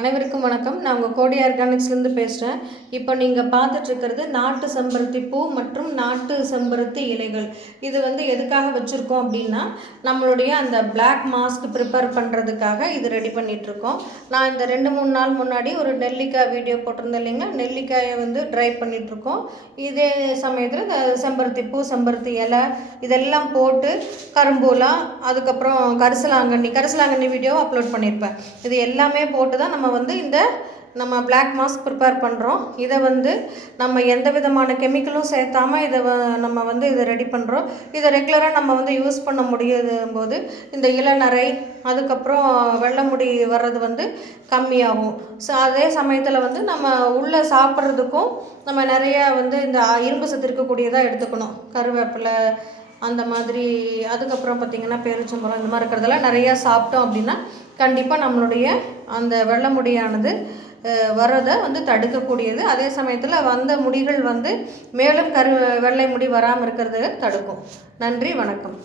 அனைவருக்கும் வணக்கம். நான் உங்கள் கோடி ஆர்கானிக்ஸ்லேருந்து பேசுகிறேன். இப்போ நீங்கள் பார்த்துட்ருக்கிறது நாட்டு செம்பருத்தி பூ மற்றும் நாட்டு செம்பருத்தி இலைகள். இது எதுக்காக வச்சுருக்கோம் அப்படின்னா, நம்மளுடைய அந்த பிளாக் மாஸ்க் ப்ரிப்பேர் பண்ணுறதுக்காக இது ரெடி பண்ணிகிட்ருக்கோம். நான் இந்த 2-3 நாள் முன்னாடி ஒரு நெல்லிக்காய் வீடியோ போட்டிருந்தேன் இல்லைங்களா, நெல்லிக்காயை ட்ரை பண்ணிகிட்ருக்கோம். இதே சமயத்தில் இந்த செம்பருத்தி பூ, செம்பருத்தி இலை இதெல்லாம் போட்டு கரும்பூலா, அதுக்கப்புறம் கரிசலாங்கண்ணி வீடியோவை அப்லோட் பண்ணியிருப்பேன். இது எல்லாமே போட்டு தான் நம்ம பிளாக் மாஸ்க் ப்ரிப்பேர் பண்ணுறோம். இதை நம்ம எந்த விதமான கெமிக்கலும் சேர்த்தாமல் நம்ம இதை ரெடி பண்ணுறோம். இதை ரெகுலராக நம்ம யூஸ் பண்ண முடியும் போது இந்த இளநரை, அதுக்கப்புறம் வெள்ளை முடி வர்றது கம்மியாகும். ஸோ அதே சமயத்தில் நம்ம உள்ளே சாப்பிட்றதுக்கும் நம்ம நிறையா இந்த இரும்பு சத்து இருக்கக்கூடியதாக எடுத்துக்கணும். கருவேப்பிலை அந்த மாதிரி, அதுக்கப்புறம் பார்த்திங்கன்னா பேரிச்சம்பழம், இந்த மாதிரி இருக்கிறதெல்லாம் நிறையா சாப்பிட்டோம் அப்படின்னா கண்டிப்பாக நம்மளுடைய அந்த வெள்ளை முடியானது வர்றதை தடுக்கக்கூடியது. அதே சமயத்தில் வந்த முடிகள் மேலும் வெள்ளை முடி வராமல் இருக்கிறத தடுக்கும். நன்றி, வணக்கம்.